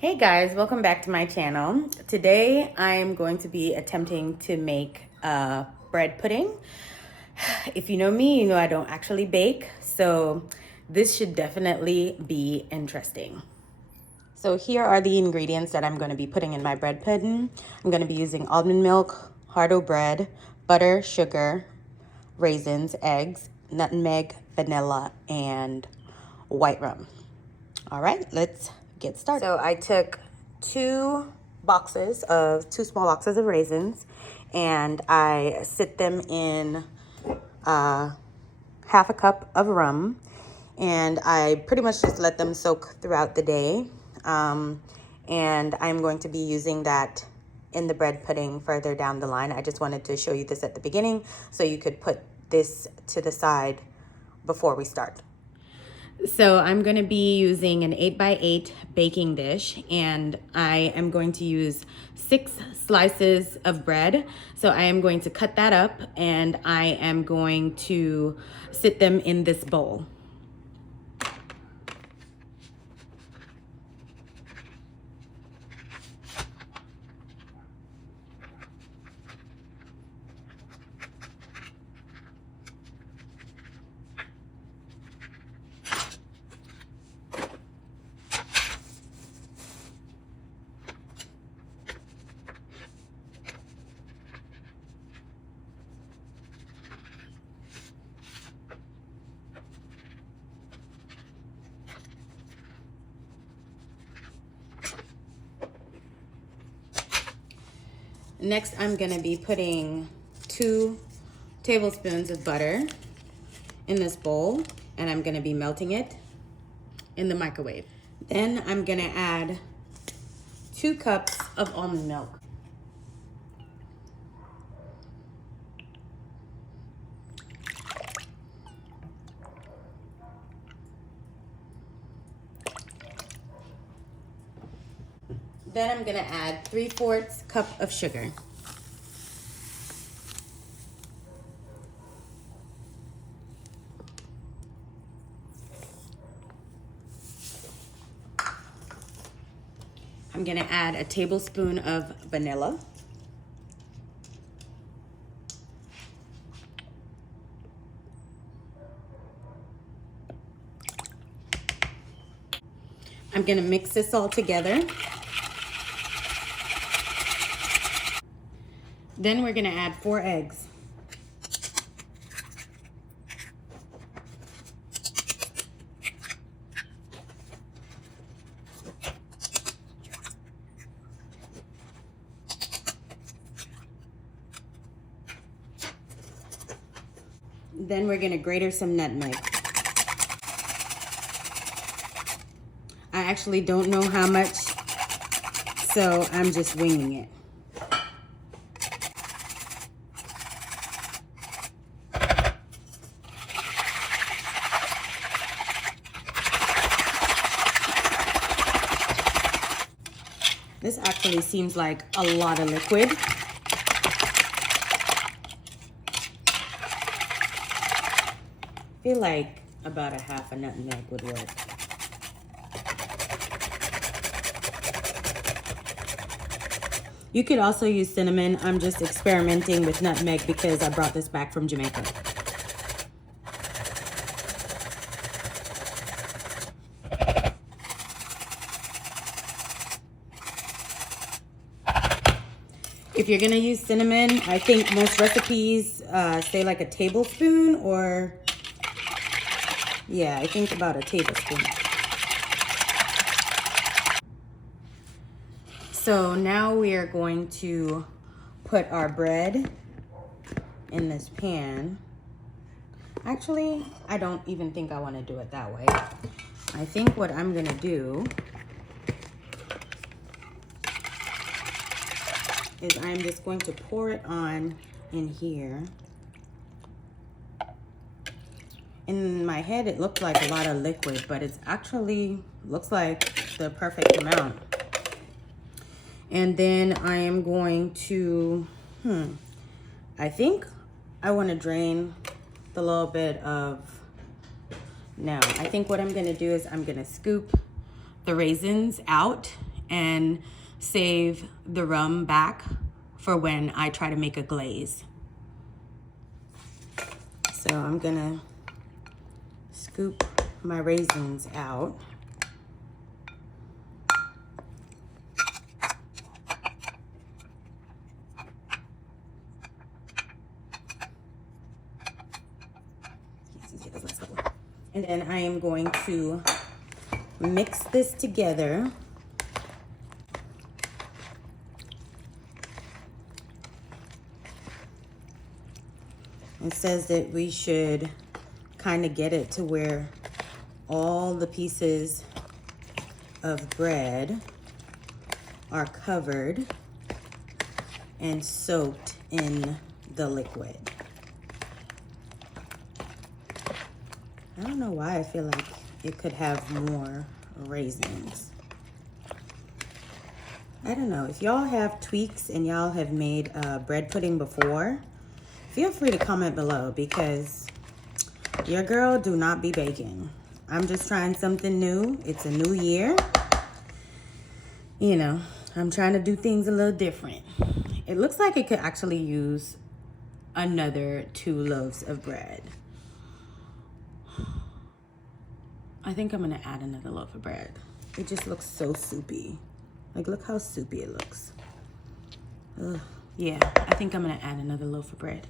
Hey guys, welcome back to my channel. Today I'm going to be attempting to make bread pudding. If you know me, you know I don't actually bake, so this should definitely be interesting. So here are the ingredients that I'm going to be putting in my bread pudding. I'm going to be using almond milk, hardo bread, butter, sugar, raisins, eggs, nutmeg, vanilla, and white rum. All right, let's get started. So I took two small boxes of raisins, and I sit them in half a cup of rum, and I pretty much just let them soak throughout the day. And I'm going to be using that in the bread pudding further down the line. I just wanted to show you this at the beginning so you could put this to the side before we start. So I'm going to be using an 8x8 baking dish, and I am going to use 6 slices of bread. So I am going to cut that up, and I am going to sit them in this bowl. Next, I'm going to be putting 2 tablespoons of butter in this bowl, and I'm going to be melting it in the microwave. Then I'm going to add 2 cups of almond milk. Then I'm gonna add 3/4 cup of sugar. I'm gonna add a tablespoon of vanilla. I'm gonna mix this all together. Then we're gonna add 4 eggs. Then we're gonna grate some nutmeg. I actually don't know how much, so I'm just winging it. This actually seems like a lot of liquid. I feel like about a half a nutmeg would work. You could also use cinnamon. I'm just experimenting with nutmeg because I brought this back from Jamaica. If you're gonna use cinnamon, I think most recipes say like a tablespoon, or yeah, I think about a tablespoon. So now we are going to put our bread in this pan. Actually, I don't even think I want to do it that way. I think what I'm gonna do is I'm just going to pour it on in here. In my head, it looked like a lot of liquid, but it's actually looks like the perfect amount. And then I am going to, I think I want to drain the little bit of, no, I think what I'm going to do is I'm going to scoop the raisins out and save the rum back for when I try to make a glaze. So I'm gonna scoop my raisins out. And then I am going to mix this together. It says that we should kind of get it to where all the pieces of bread are covered and soaked in the liquid. I don't know why I feel like it could have more raisins. I don't know. If y'all have tweaks and y'all have made bread pudding before, feel free to comment below, because your girl do not be baking. I'm just trying something new. It's a new year. You know, I'm trying to do things a little different. It looks like it could actually use another 2 loaves of bread. I think I'm gonna add another loaf of bread. It just looks so soupy. Like, look how soupy it looks. Ugh. Yeah, I think I'm gonna add another loaf of bread.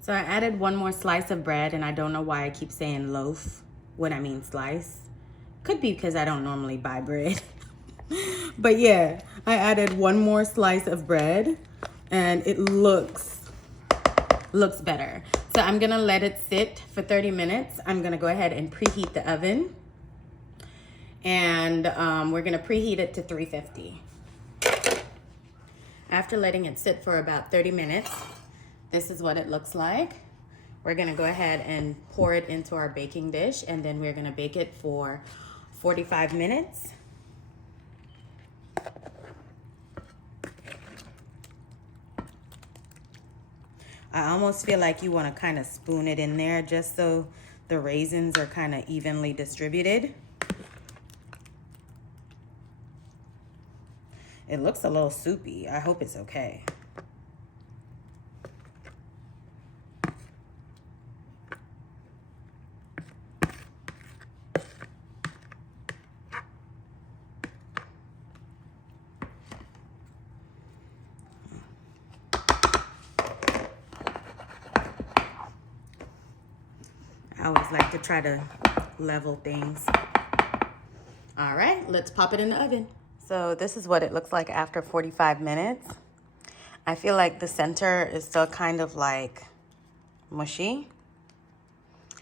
So I added 1 more slice of bread, and I don't know why I keep saying loaf when I mean slice. Could be because I don't normally buy bread. But yeah, I added 1 more slice of bread, and it looks better. So I'm gonna let it sit for 30 minutes. I'm gonna go ahead and preheat the oven. And we're gonna preheat it to 350. After letting it sit for about 30 minutes, this is what it looks like. We're gonna go ahead and pour it into our baking dish, and then we're gonna bake it for 45 minutes. I almost feel like you wanna kind of spoon it in there just so the raisins are kind of evenly distributed. It looks a little soupy. I hope it's okay. I always like to try to level things. All right, let's pop it in the oven. So this is what it looks like after 45 minutes. I feel like the center is still kind of like mushy.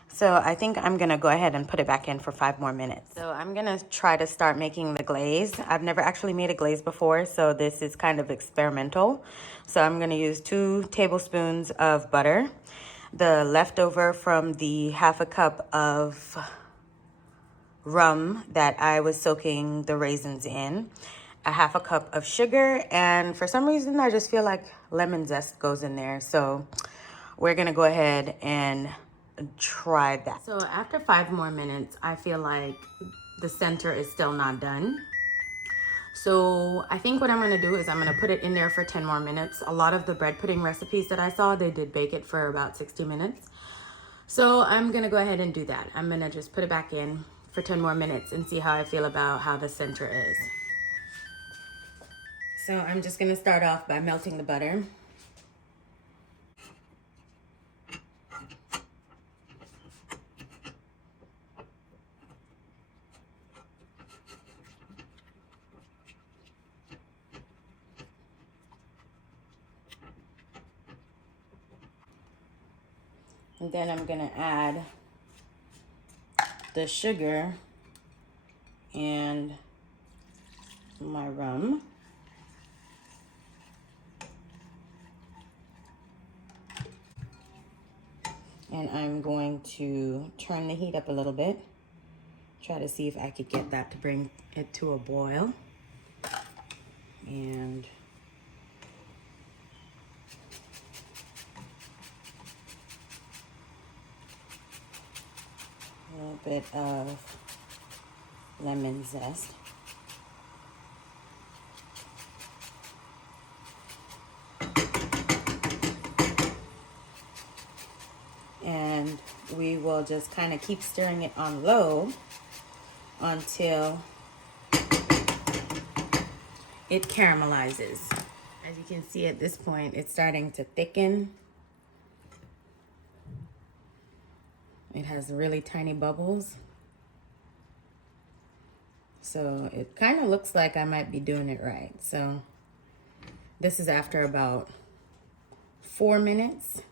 So I think I'm gonna go ahead and put it back in for 5 more minutes. So I'm gonna try to start making the glaze. I've never actually made a glaze before, so this is kind of experimental. So I'm gonna use 2 tablespoons of butter, the leftover from the 1/2 cup of rum that I was soaking the raisins in, a 1/2 cup of sugar, and for some reason I just feel like lemon zest goes in there. So we're gonna go ahead and try that. So after 5 more minutes, I feel like the center is still not done. So I think what I'm gonna do is I'm gonna put it in there for 10 more minutes. A lot of the bread pudding recipes that I saw, they did bake it for about 60 minutes. So I'm gonna go ahead and do that. I'm gonna just put it back in for 10 more minutes and see how I feel about how the center is. So I'm just gonna start off by melting the butter. And then I'm gonna add the sugar and my rum. And I'm going to turn the heat up a little bit. Try to see if I could get that to bring it to a boil. And a little bit of lemon zest. will just kind of keep stirring it on low until it caramelizes. As you can see at this point, it's starting to thicken. It has really tiny bubbles. So it kind of looks like I might be doing it right. So this is after about 4 minutes.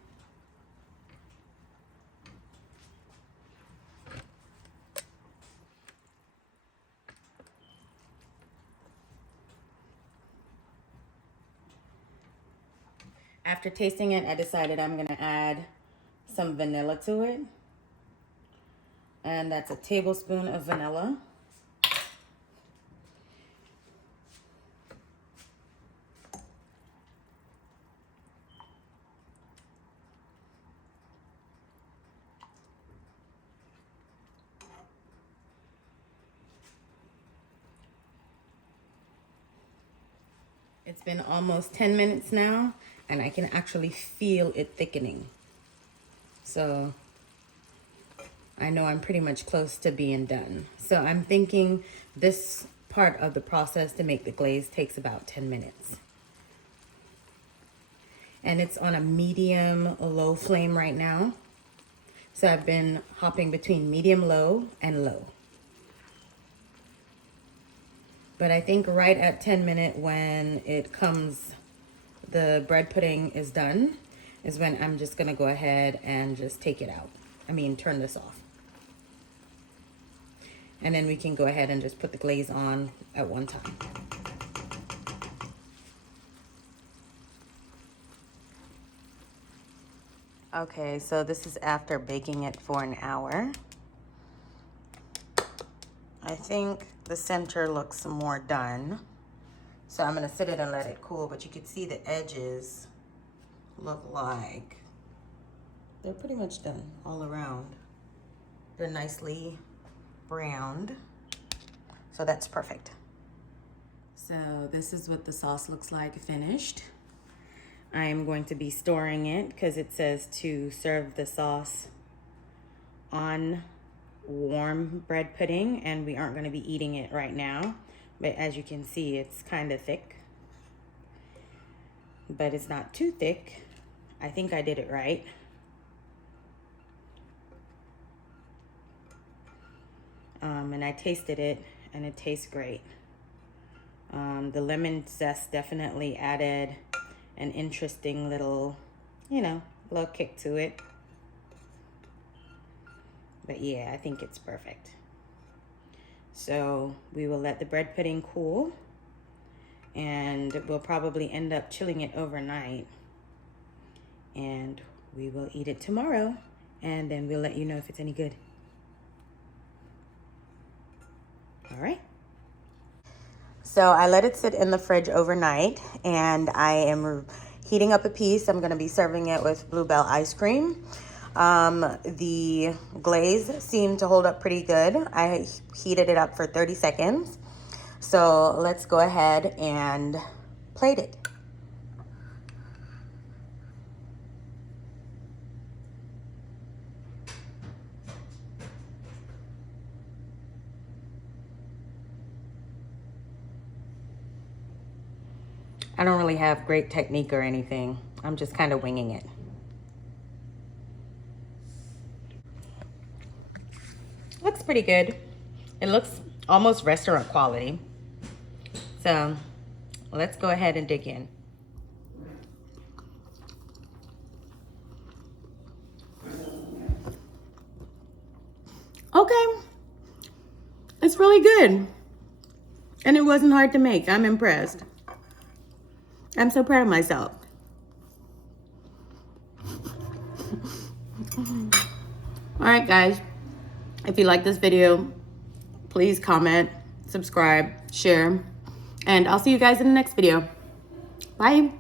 After tasting it, I decided I'm gonna add some vanilla to it. And that's a tablespoon of vanilla. It's been almost 10 minutes now, and I can actually feel it thickening. So I know I'm pretty much close to being done. So I'm thinking this part of the process to make the glaze takes about 10 minutes. And it's on a medium low flame right now. So I've been hopping between medium low and low. But I think right at 10 minutes when it comes, the bread pudding is done, is when I'm just gonna go ahead and just take it out. Turn this off. And then we can go ahead and just put the glaze on at one time. Okay, so this is after baking it for an hour. I think the center looks more done. So I'm gonna sit it and let it cool, but you can see the edges look like they're pretty much done all around. They're nicely browned, so that's perfect. So this is what the sauce looks like finished. I am going to be storing it because it says to serve the sauce on warm bread pudding, and we aren't going to be eating it right now. But as you can see, it's kind of thick, but it's not too thick. I think I did it right. And I tasted it, and it tastes great. The lemon zest definitely added an interesting little, little kick to it. But yeah, I think it's perfect. So we will let the bread pudding cool, and we'll probably end up chilling it overnight. And we will eat it tomorrow, and then we'll let you know if it's any good. All right. So I let it sit in the fridge overnight, and I am heating up a piece. I'm gonna be serving it with Bluebell ice cream. The glaze seemed to hold up pretty good. I heated it up for 30 seconds. So let's go ahead and plate it. I don't really have great technique or anything. I'm just kind of winging it. Looks pretty good. It looks almost restaurant quality. So let's go ahead and dig in. Okay, it's really good. And it wasn't hard to make. I'm impressed. I'm so proud of myself. All right, guys. If you like this video, please comment, subscribe, share, and I'll see you guys in the next video. Bye.